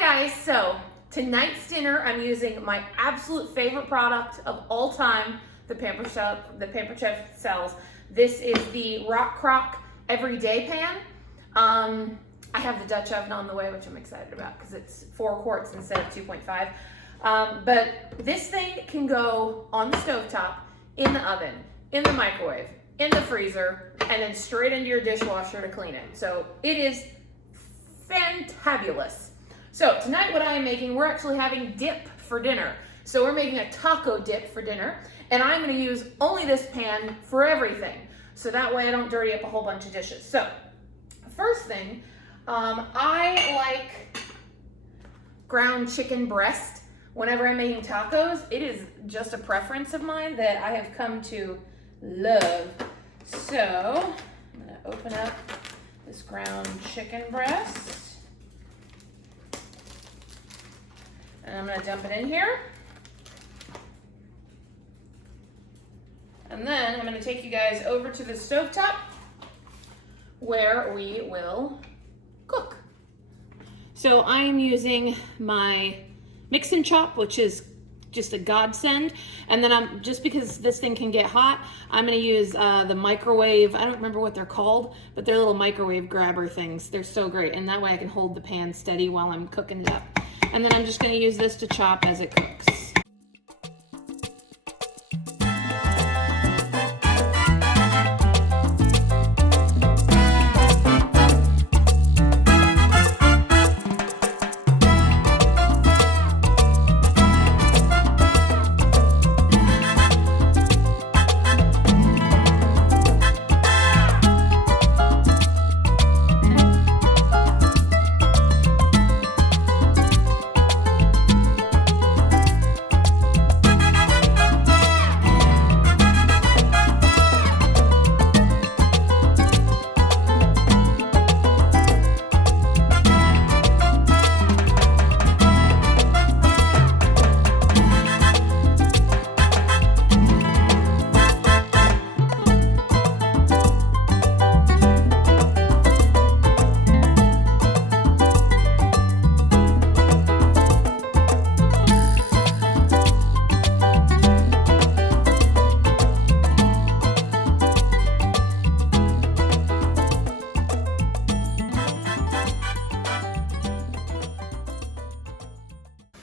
guys, so tonight's dinner I'm using my absolute favorite product of all time, the Pampered Chef sells. This is the Rock Crock Everyday Pan. I have the Dutch oven on the way, which I'm excited about because it's 4 quarts instead of 2.5. But this thing can go on the stovetop, in the oven, in the microwave, in the freezer, and then straight into your dishwasher to clean it. So it is fantabulous. So tonight what I am making, we're actually having dip for dinner. So we're making a taco dip for dinner, and I'm gonna use only this pan for everything. So that way I don't dirty up a whole bunch of dishes. So first thing, I like ground chicken breast. Whenever I'm making tacos, it is just a preference of mine that I have come to love. So I'm gonna open up this ground chicken breast. And I'm gonna dump it in here. And then I'm gonna take you guys over to the stovetop where we will cook. So I am using my Mix and Chop, which is just a godsend. And then just because this thing can get hot, I'm gonna use the microwave, I don't remember what they're called, but they're little microwave grabber things. They're so great. And that way I can hold the pan steady while I'm cooking it up. And then I'm just gonna use this to chop as it cooks.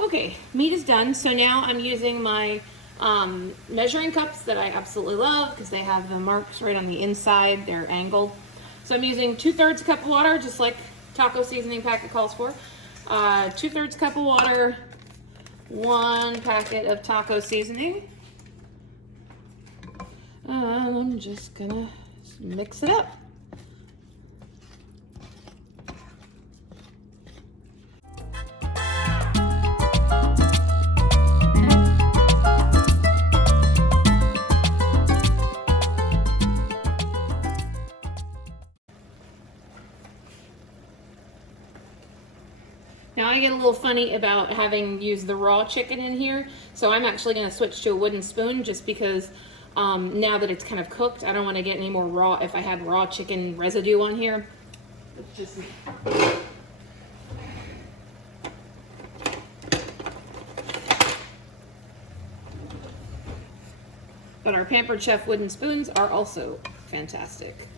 Okay, meat is done. So now I'm using my measuring cups that I absolutely love because they have the marks right on the inside. They're angled. So I'm using 2/3 cup of water, just like taco seasoning packet calls for. 2/3 cup of water, 1 packet of taco seasoning. And I'm just gonna mix it up. Now I get a little funny about having used the raw chicken in here, so I'm actually going to switch to a wooden spoon just because now that it's kind of cooked, I don't want to get any more raw, if I had raw chicken residue on here. It's just me. But our Pampered Chef wooden spoons are also fantastic.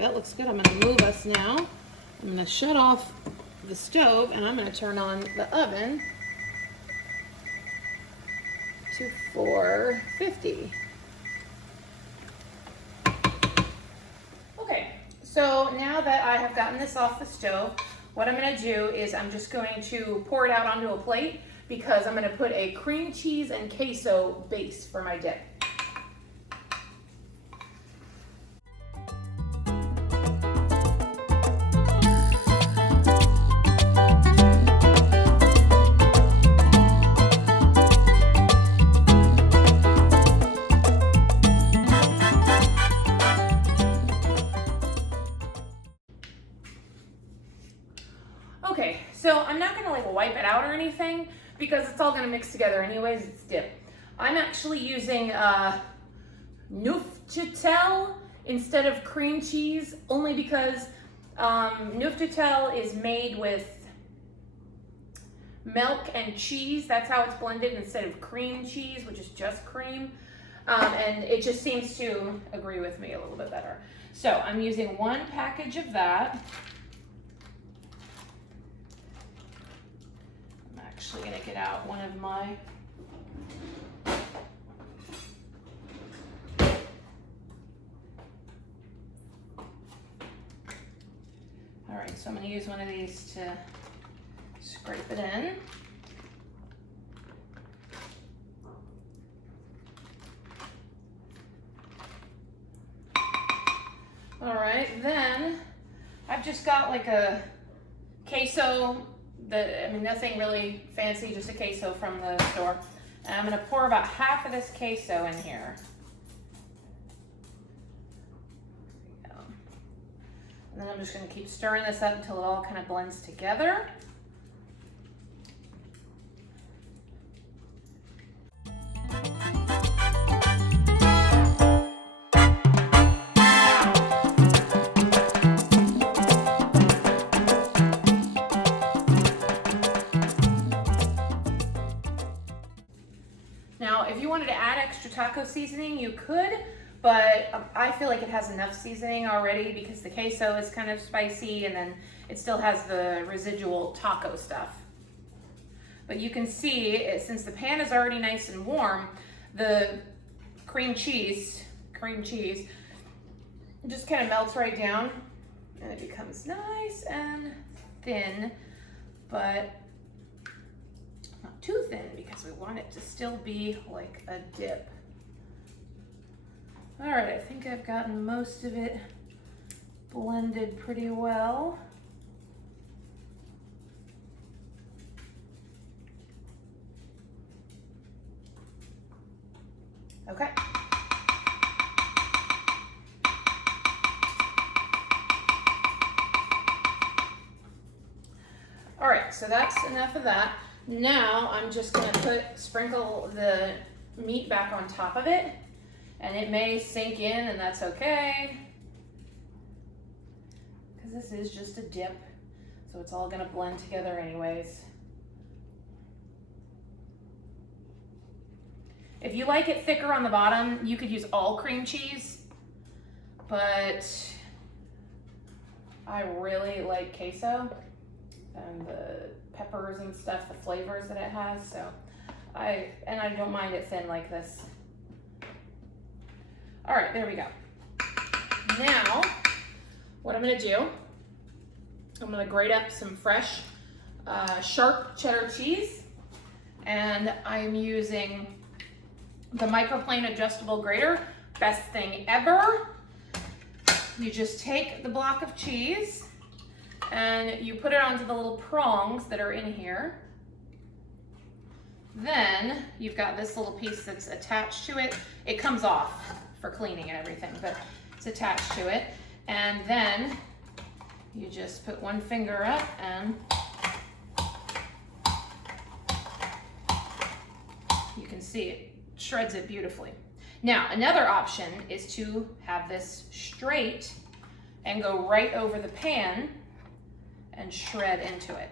That looks good. I'm going to move us now. I'm going to shut off the stove and I'm going to turn on the oven to 450. Okay, so now that I have gotten this off the stove, what I'm going to do is I'm just going to pour it out onto a plate because I'm going to put a cream cheese and queso base for my dip. because it's all gonna mix together anyways, it's dip. I'm actually using Neufchâtel instead of cream cheese, only because Neufchâtel is made with milk and cheese. That's how it's blended instead of cream cheese, which is just cream. And it just seems to agree with me a little bit better. So I'm using 1 package of that. I'm actually gonna get out one of my all right, so I'm gonna use one of these to scrape it in. All right, then I've just got like a queso, nothing really fancy, just a queso from the store. And I'm gonna pour about half of this queso in here. There we go. And then I'm just gonna keep stirring this up until it all kind of blends together. Now, if you wanted to add extra taco seasoning, you could, but I feel like it has enough seasoning already because the queso is kind of spicy and then it still has the residual taco stuff. But you can see, since the pan is already nice and warm, the cream cheese just kind of melts right down and it becomes nice and thin, but not too thin because we want it to still be like a dip. All right, I think I've gotten most of it blended pretty well. Okay. All right, so that's enough of that. Now I'm just gonna sprinkle the meat back on top of it, and it may sink in, and that's okay, because this is just a dip, so it's all gonna blend together anyways. If you like it thicker on the bottom, you could use all cream cheese, but I really like queso and the peppers and stuff, the flavors that it has, so I don't mind it thin like this. All right, there we go. Now, what I'm gonna do, I'm gonna grate up some fresh, sharp cheddar cheese, and I'm using the microplane adjustable grater, best thing ever. You just take the block of cheese and you put it onto the little prongs that are in here. Then you've got this little piece that's attached to it. It comes off for cleaning and everything, but it's attached to it. And then you just put one finger up and you can see it shreds it beautifully. Now, another option is to have this straight and go right over the pan and shred into it.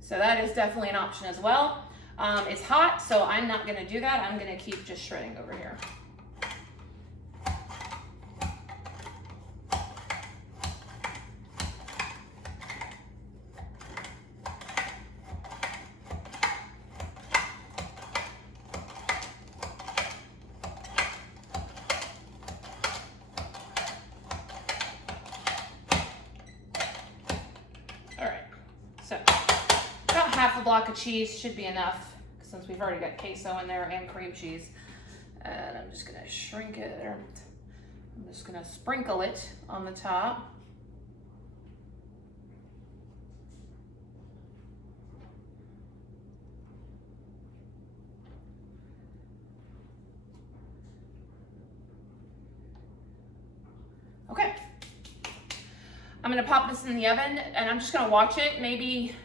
So that is definitely an option as well. It's hot, so I'm not gonna do that. I'm gonna keep just shredding over here. Half a block of cheese should be enough since we've already got queso in there and cream cheese. And I'm just gonna shrink it, or I'm just gonna sprinkle it on the top. Okay. I'm gonna pop this in the oven and I'm just gonna watch it maybe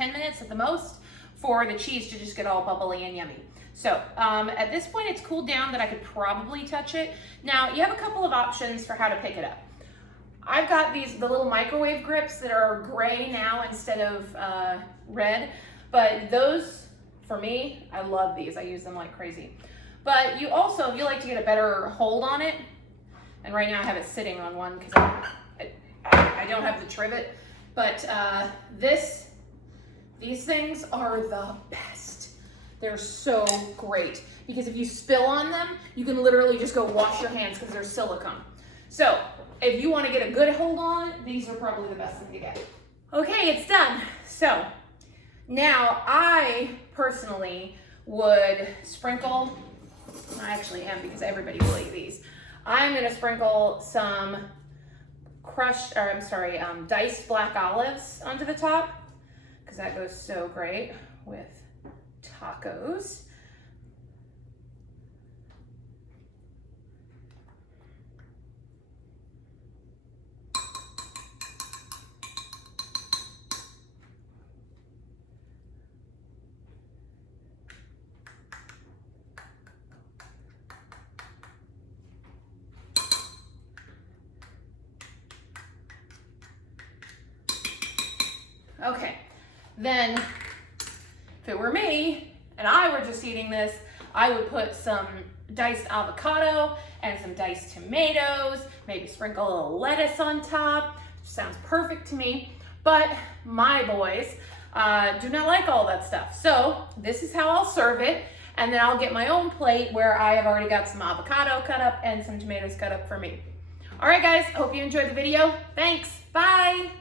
10 minutes at the most for the cheese to just get all bubbly and yummy. So at this point it's cooled down that I could probably touch it. Now you have a couple of options for how to pick it up. I've got the little microwave grips that are gray now instead of red, but those, for me, I love these. I use them like crazy. But you also, if you like to get a better hold on it, and right now I have it sitting on one because I don't have the trivet, but these things are the best. They're so great because if you spill on them, you can literally just go wash your hands because they're silicone. So if you want to get a good hold on, these are probably the best thing to get. Okay, it's done. So now I personally would sprinkle, I actually am because everybody will eat these. I'm gonna sprinkle some diced black olives onto the top because that goes so great with tacos. Okay, then if it were me and I were just eating this, I would put some diced avocado and some diced tomatoes, maybe sprinkle a little lettuce on top. Sounds perfect to me, but my boys do not like all that stuff. So this is how I'll serve it, and then I'll get my own plate where I have already got some avocado cut up and some tomatoes cut up for me. All right, guys, hope you enjoyed the video. Thanks, bye.